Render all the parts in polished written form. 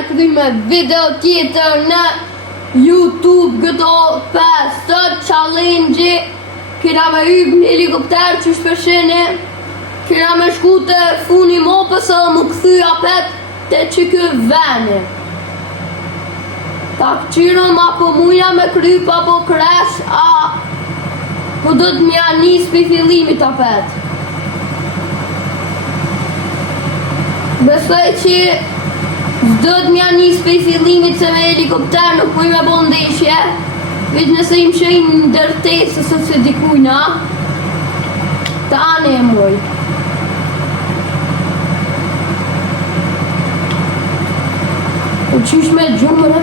e kry me video tjetër në YouTube këto 5 challenge. Kena me hyp në helikopter që shpeshene. Kena me shku të funi mopës dhe më këthy apet të që kë vene. Ta këqyrëm apo mujna me kryp apo kresh po do të mja njës për fillimit apet. Besoj që do të mja njës për fillimit se me helikopter nuk kuj me bo ndeshje. Veç nëse im shëjnë në dërtesë së se dikujna, ta anë e moj. Po qysh me gjumërë?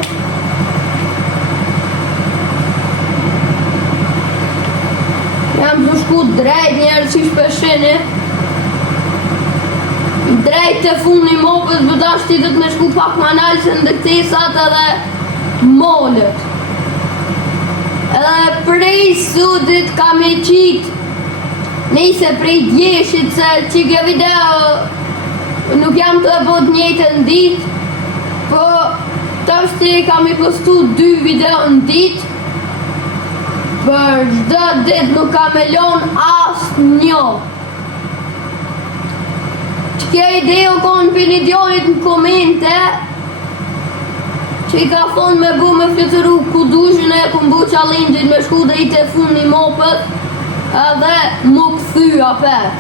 Jam të shku drejt njerë qysh për shene. Drejt të fundi mopës, për ta shtitet me shku pak ma nalë se në dërtesat edhe mollët. Edhe prej sudit kam e qitë, nëjse prej djeshit se që kjo video nuk jam të e bot njëtë në ditë, po të është kam i postu 2 video në ditë, për çdo ditë nuk kam e lon asë njo. Që kja ide o konë për një djonit në komente, që i ka thonë me bu me fletëru ku dushën e ku mbu challenge me shku dhe i të fund një mopët edhe mu këthy apet.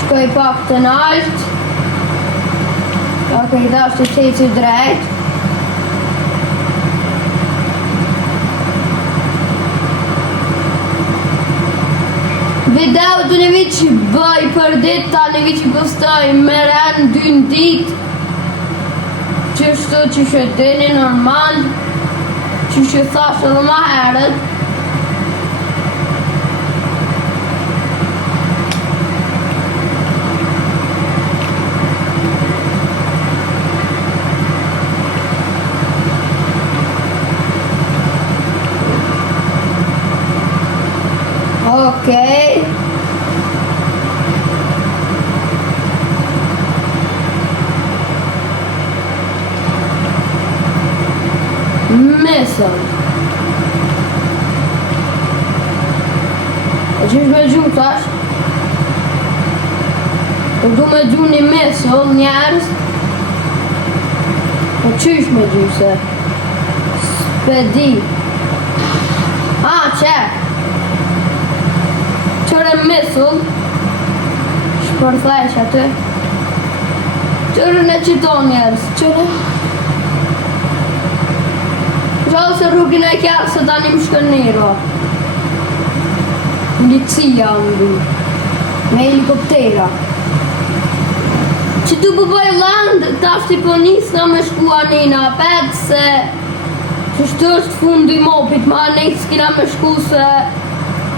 Shkoj pak të nalt, pak e i dash të qeci drejt. Video të një vit që bëj për dit, ta një vit që postoj me rënë 2 në dit, qështu që shëtini normal, që që thashtë edhe ma herët. Okej. Mesën. E qysh me gjumë tash? Po du me gjumë një mesën njerës. Po qysh me gjumë se? S'pedi. Qe? Qërë mesën. Shpërthejsh atë. Qërë në qiton njerës. Qërë? Gjallë se rrugin e kjarë se tani më shkën nero. Milicia ndu. Me helikoptera. Që tu përbëj land, ta shti për njësë në me shkua njëna apet se që shtë është fundi mopit, ma nejtë s'kina me shku se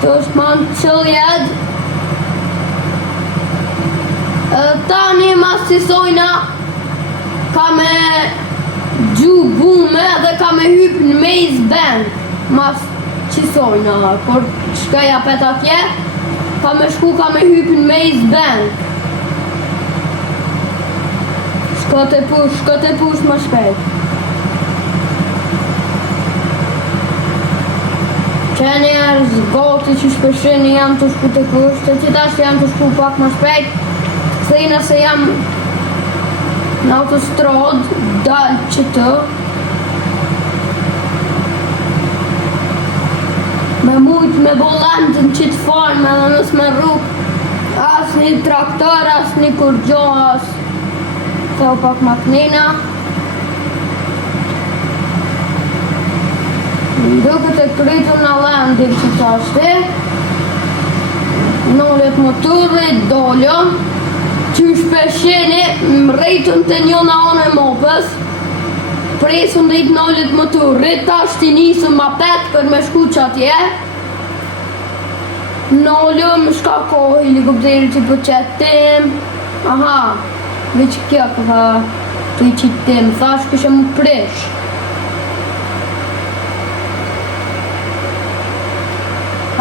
të është ma në qëlljet. Tani mas qësojna ka me gju bume dhe ka me hyp në Maze Bank. Mas qësojna, por shkaj apet atje, ka me shku ka me hyp në Maze Bank. Shko të push më shpejt. Që njerës goti që shpesheni jam të shku të push, të që tash jam të shku pak më shpejt, këthejna se jam në autostrad, dalë që të. Me mujt me bolantën që të farmë edhe nës me rrug, as një traktor, as një kurgjo, as të pak maknina. Duke të krytu në landim që të ashte, nollet motorit, dollon, që shpesheni më rejtën të një në anë e mopës, presën dhe i të nollet motorit, ta shti njësën ma petë për me shku që atje, nollën më shka kohë, helikopterit që për qëtëm, aha, dhe që kjo këha të i qitëm, thash këshë më presh.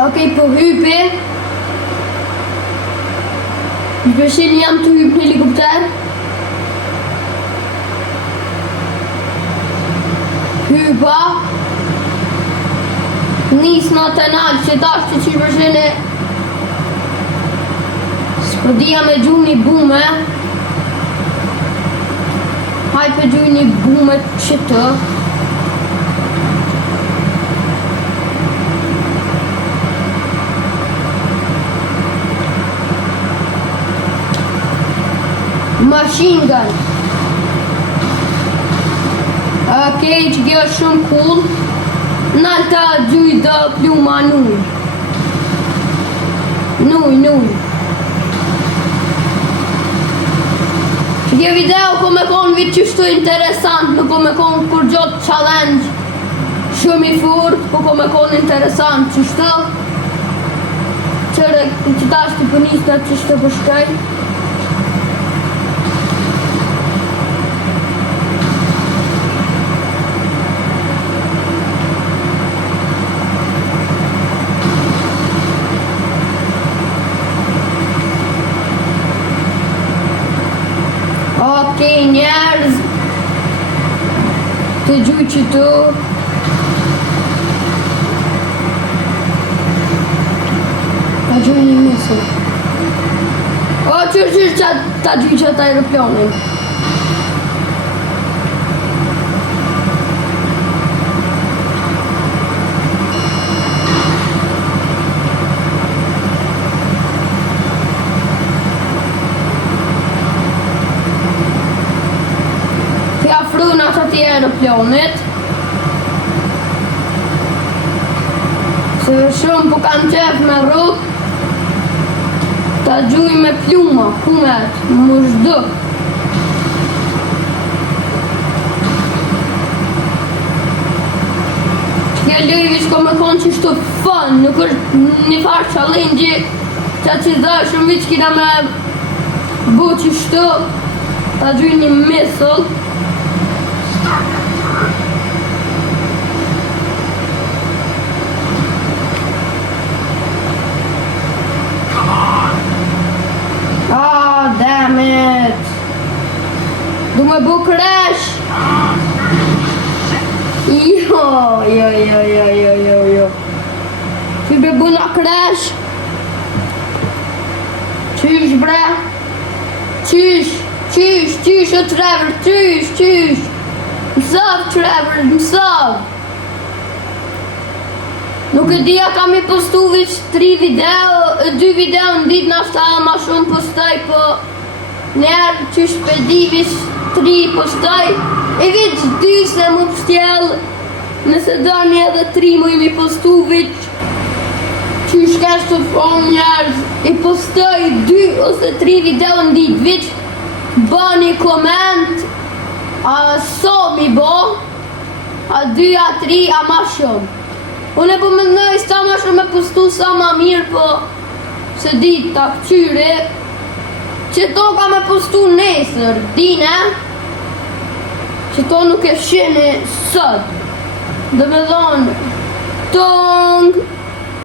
Okej, po hypi. Shpeshin jam të hyp në helikopter. Hypa. Nis në të nalë që tash të që shpeshin e s'pëdia me gju një bume. Haj për gju një bume që të. Machine gun. Okej, që kjo është shumë cool. Nalta gjuj dhe pluma nuj. Nuj. Që kjo video ko me konë vitë qështu interesant, nuk ko me konë kur gjotë challenge shumë i furt, po ko me konë interesant qështu. Qërë që ta është të pënistë qështu përshkaj. Okej, njerëz të gjuj që tu. Ta gjuj një misë. O, qërë që ta gjuj që ta aeroplanin. Aeroplanit. Se shumë po kam qef me rrug ta gjuj me pluma, kumet, më zhdë. Kjo lejvi shko me konë që shtu fun, nuk është një farë challenge që që dhe shumë vich kina me bu që shtu ta gjuj një missile. Damn it! Du me bu crash! Jo. Ty be bu na crash? Qysh bre? Qysh o Trevor, qysh! Mësav Trevor, mësav! Nuk e dia kam i postu veç 2 video në ditë në ashtë ma shumë postaj, po njerë që shpedi veç 3 postaj, e veç 2 se mu pështjel, nëse do një edhe 3 mu i mi postu veç që shkesh të fon njerë, i postaj 2 ose 3 video në ditë, veç ba një koment, a so mi bo, a 2 a 3 a ma shumë. Unë e po me nëjë sa ma shumë me postu sa ma mirë, po se ditë ta këqyri që to ka me postu nesër, dine që to nuk e shini sot. Dhe me dhonë tong